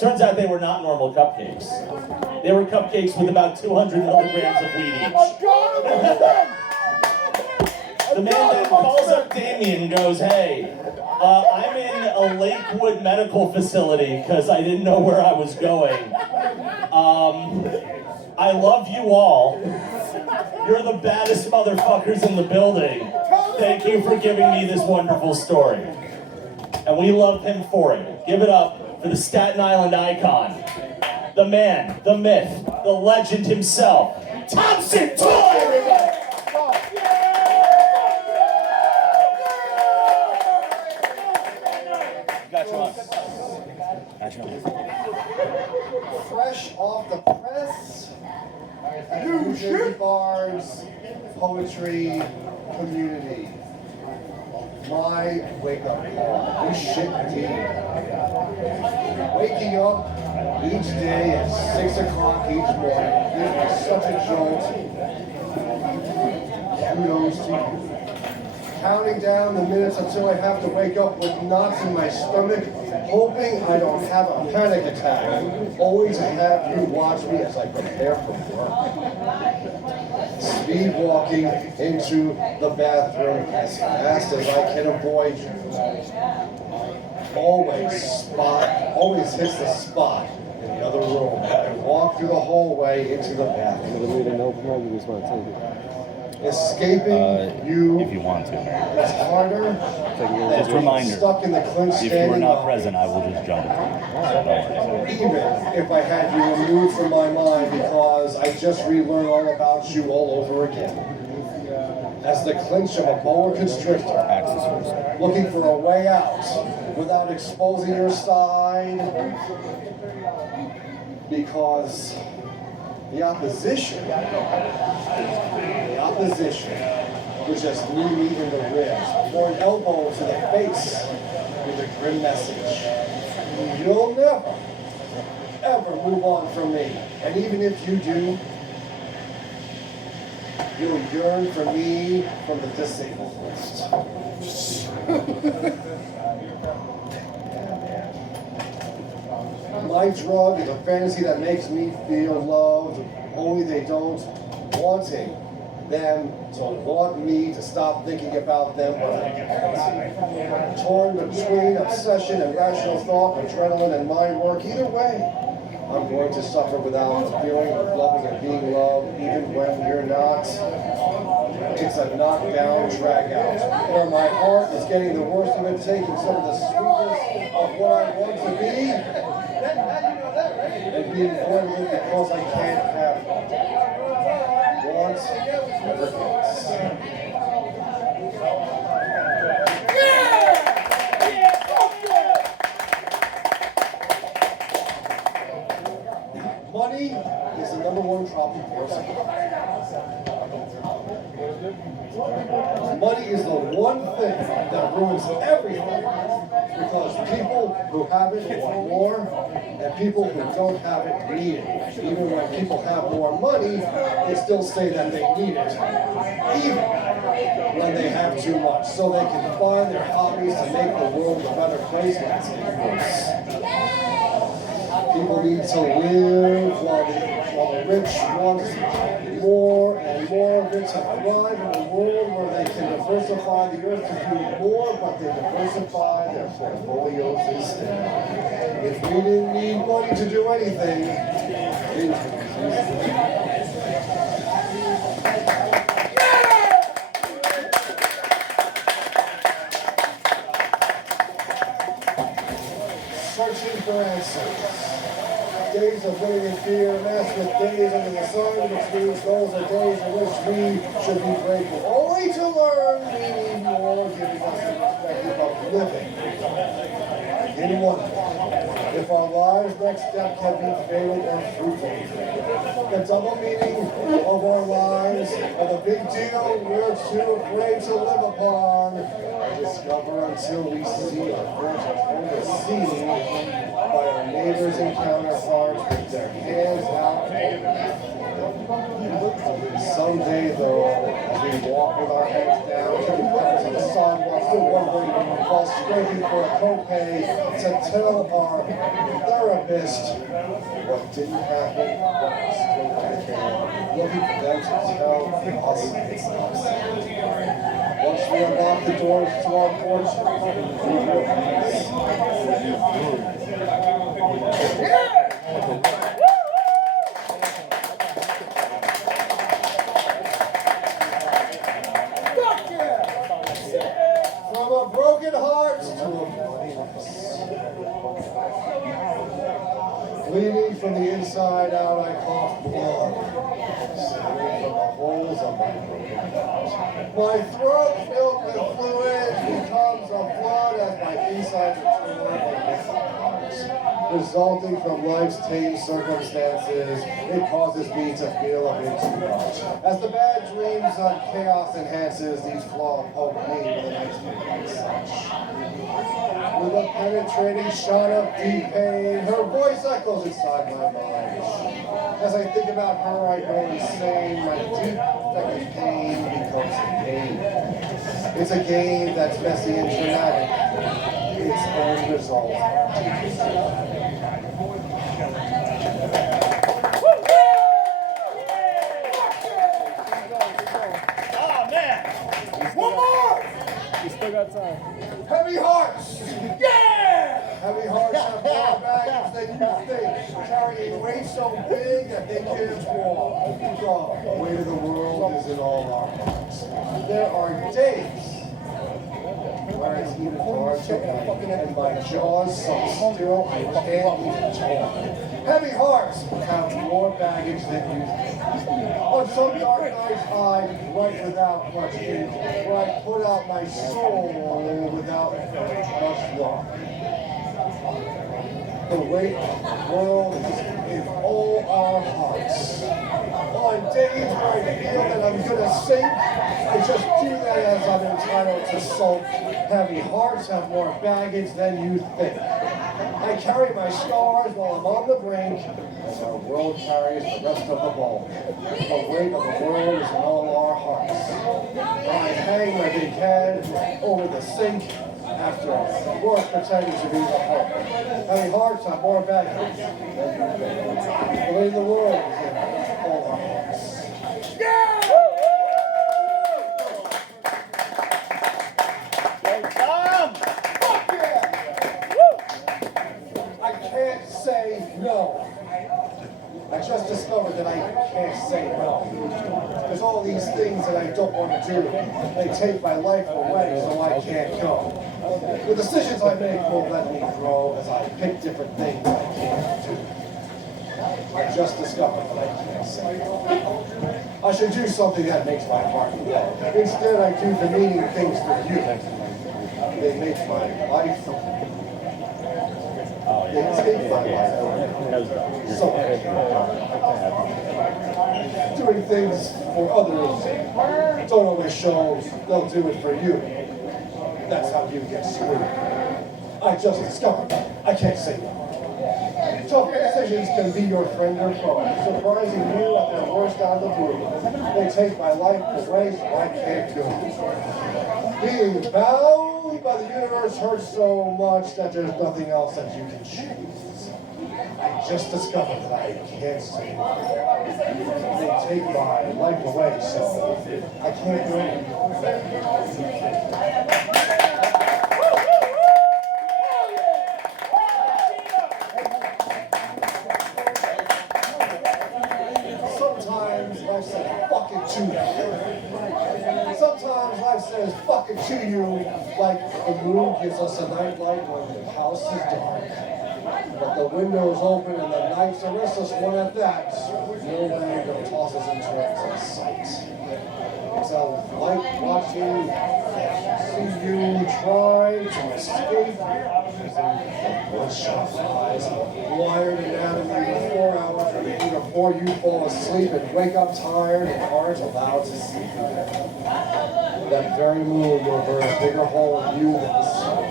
Turns out they were not normal cupcakes. They were cupcakes with about 200 milligrams of weed each. The man then calls up Damien and goes, hey, I'm in a Lakewood medical facility because I didn't know where I was going. I love you all. You're the baddest motherfuckers in the building. Thank you for giving me this wonderful story. And we love him for it. Give it up for the Staten Island icon, the man, the myth, the legend himself, Thompson Toy, everybody! Fresh off the press, New Jersey Bars, Poetry, Community. My wake-up call. This shit indeed. Waking up each day at 6 o'clock each morning gives me such a jolt. Kudos to you. Counting down the minutes until I have to wake up with knots in my stomach, hoping I don't have a panic attack. Always have you watch me as I prepare for work. Speed walking into the bathroom as fast as I can avoid you. Always hits the spot in the other room. I walk through the hallway into the bathroom. Escaping you, if you want to. is harder. Just a reminder, stuck in the clinch if you are not present, I will just jump it. Even if I had you removed from my mind because I just relearned all about you all over again. As the clinch of a boa constrictor, looking for a way out without exposing your side. Because the opposition would just knee me in the ribs or an elbow to the face with a grim message. You'll never, ever move on from me. And even if you do, you'll yearn for me from the disabled list. My drug is a fantasy that makes me feel loved, only they don't, wanting them to want me to stop thinking about them, but I can't. Torn between obsession and rational thought, adrenaline and mind work, either way, I'm going to suffer without the feeling of loving and being loved, even when you're not. It's a knockdown, drag out, where my heart is getting the worst of it, taking some of the sweetness of what I want to be, and being born with it because I can't have it. Want never gets. Money is the number one problem for Money is the one thing that ruins everything. Because people who have it want more, and people who don't have it need it. Even when people have more money, they still say that they need it. Even when they have too much. So they can find their hobbies to make the world a better place when it's getting worse. People need to live while the rich want more and more of it to thrive in a world where they can diversify the earth to do more, but they diversify their portfolios instead. If we didn't need money to do anything, it searching for answers. Days of waiting in fear, masked with days under the sun, which means those are days in which we should be grateful. Only to learn we need more, giving us the perspective of living in wonder. If our lives' next step can be fatal or fruitful. The double meaning of our lives are the big deal we're too afraid to live upon. Discover until we see our first seen by our neighbors and counterparts with their hands out. Someday, though, as we walk with our heads down to the covers of the sidewalk, still wondering while scraping for a copay to tell our therapist missed, what didn't happen, what was still going to looking for them to tell us it's not safe. Once we unlock the doors to our porch, we will from a broken heart to a bloody mess. Bleeding from the inside out, I cough blood. Streaming from the holes of my broken heart. My throat filled with fluid becomes a flood as my insides are torn from the heart. Resulting from life's tame circumstances, it causes me to feel a bit too much. As the bad dreams of chaos enhances, these flaws poke me with a nice big such. With a penetrating shot of deep pain, her voice echoes inside my mind. As I think about her, I go insane. My deep, affected pain becomes a game. It's a game that's messy and dramatic. Its end result. Oh man! One more! You still got time. Heavy hearts! Yeah! Heavy hearts have more baggage than you think, carrying weight so big that they can't walk. The weight of the world is in all our hearts. There are days where it's even hard to blink, and my jaws so still I can't even talk. Heavy hearts have more baggage than you think. On some dark nights I write without much ink, where I put out my soul without much luck. The weight of the world is in all our hearts. On days where I feel that I'm gonna sink, I just do that as I'm entitled to sulk. Heavy hearts have more baggage than you think. I carry my scars while I'm on the brink, as our world carries the rest of the ball. The weight of the world is in all our hearts. I hang my big head over the sink after work pretending to be the heart. Heavy hearts have more baggage than you think. The weight of the world is in all our hearts. Tom! Fuck yeah! I can't say no. I just discovered that I can't say no. There's all these things that I don't want to do. They take my life away, so I can't go. The decisions I make won't let me grow as I pick different things I can't do. I just discovered that I can't say no. I should do something that makes my heart glow. Instead, I do demeaning things for you. They make my life. They take my life. So doing things for others don't always show they'll do it for you. That's how you get screwed. I just discovered I can't say no. Tough decisions can be your friend or foe, surprising you at their worst out of the blue. They take my life away, so I can't do it. Being bound by the universe hurts so much that there's nothing else that you can choose. I just discovered that I can't say no. They take my life away, so I can't do it. Sometimes life says fuck it to you. Sometimes life says fuck it to you, like the moon gives us a nightlight when the house is dark. But the window's open and the night's a restless one at that. No window tosses into it as a sight. It's a light watching, see you try to escape. Bloodshot eyes, wired anatomy for 4 hours before you fall asleep and wake up tired and aren't allowed to see again. That very moon will burn a bigger hole in you than the sun.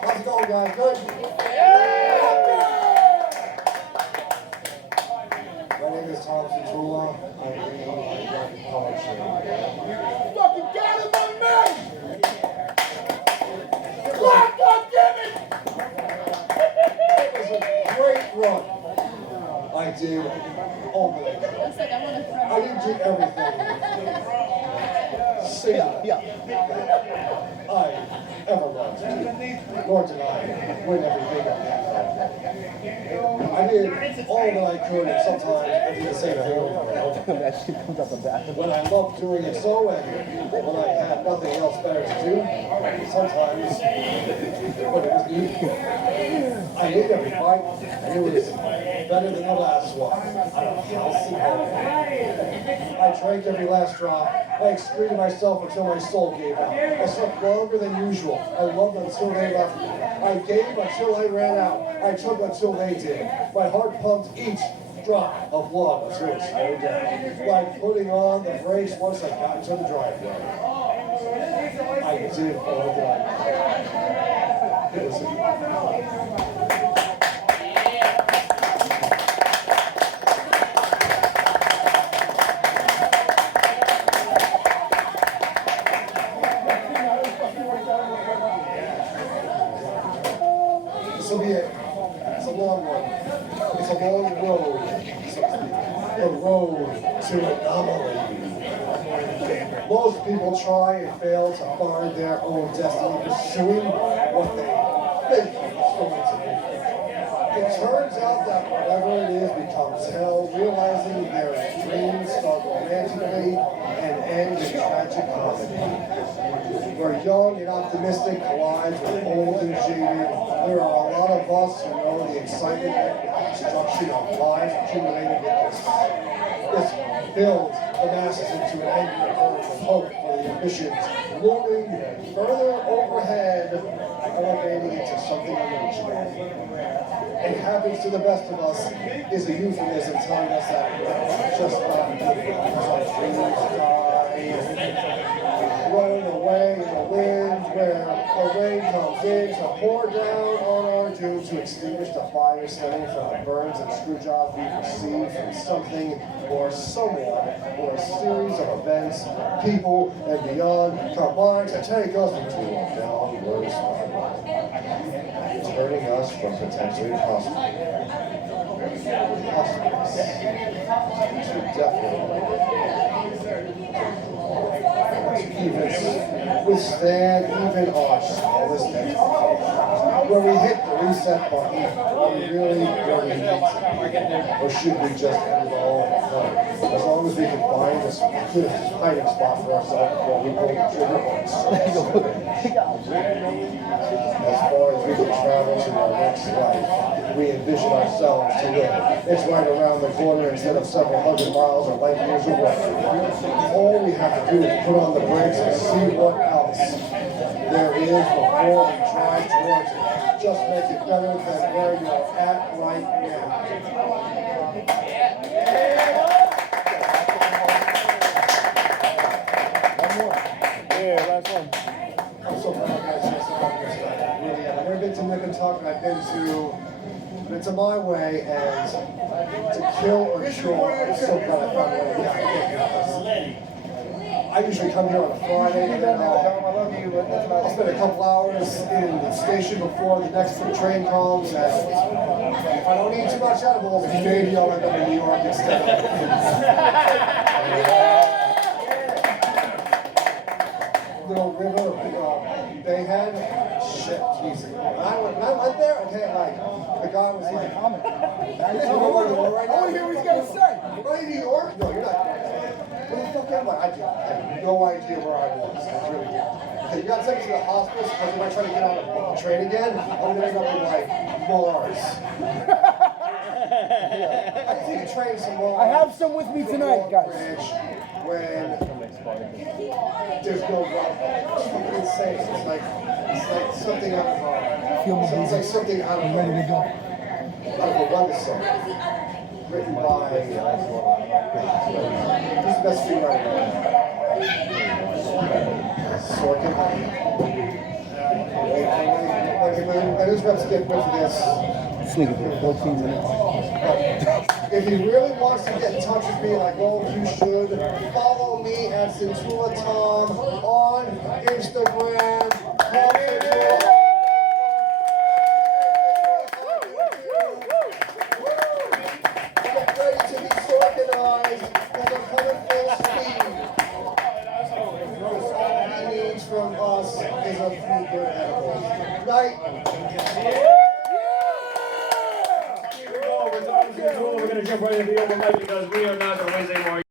How's it going, guys? Good? My name is Tom Citula. I'm reading my poetry. Fucking I ever loved, nor did I win everything I had. I did all that I could, and sometimes I did the same thing over and over. That shit comes out the back. When I loved doing it so, and when I had nothing else better to do, sometimes when it was needed, I ate every bite, and it was better than the last one. Healthy. I drank every last drop. I excreted myself until my soul gave out. I slept longer than usual. I loved until they left me. I gave until I ran out. I took until they did. My heart pumped each drop of blood until it slowed down. Like putting on the brakes once I got into the driveway. I did all that. It was This will be it. It's a long one. It's a long road. The road to anomaly. Most people try and fail to find their own destiny, pursuing what they think it's going to be. It turns out that whatever it is becomes hell, realizing their dreams start romantically and end in tragic comedy. Where young and optimistic collides with old and jaded, there are a lot of us who know the excitement and destruction of lives accumulated with this builds the masses into an angry herd of hope for the ambitions looming further overhead, elevating into something unimaginable. It happens to the best of us is a euphemism telling us that just like our dreams die, blowing away in the wind, where the rain comes in to pour down on our doom to extinguish the fire stemming from the burns and screw jobs we receive from something or someone or a series of events, people, and beyond combine to take us into a downward spiral, turning us from potentially possible to definitely even withstand even our smallest expectations. Where we hit the reset button, we really need to. Or should we just end it all at a time? As long as we can find this good hiding spot for ourselves before we pull the trigger on as far as we can travel to our next life, we envision ourselves to live. It's right around the corner instead of several hundred miles or light years away. All we have to do is put on the brakes and see what else there is before we drive towards it. Just make it better than where you're at right now. Yeah, last one. I'm so glad I got a chance to come here tonight. I really am. I've never been to Nickatuck. I've been to my way, and to kill or destroy, I'm so glad I found a way to get here. I usually come here on a Friday, and then I'll spend a couple hours in the station before the next train comes, and if I don't eat too much edibles, maybe I'll end up in New York instead of Little River, Bayhead, shit, Jesus. When I went there, okay, like, the guy was like, I want to hear what he's going to say. Are you New York? No, you're not. Where the fuck am I? I had no idea where I was. I really did. Okay, you got sent to the hospice because when I try to get on a train again, I'm going to end up in, like, Mars. I take a train somewhere. I have some with me tonight, guys. When there's no love. It's fucking insane. It's like something out of it's like something out of Ready to go. out of a Wonder song. Written by who's the best screenwriter? Sorkin. And who's about to get rid of this? Sneak it 14 minutes. If he really wants to get in touch with me, like, oh, you should follow me at Centula Tom on Instagram. Get ready to be organized because I'm coming full speed. night. Here we go. We're going to jump right into the open mic because we are not going to waste any more.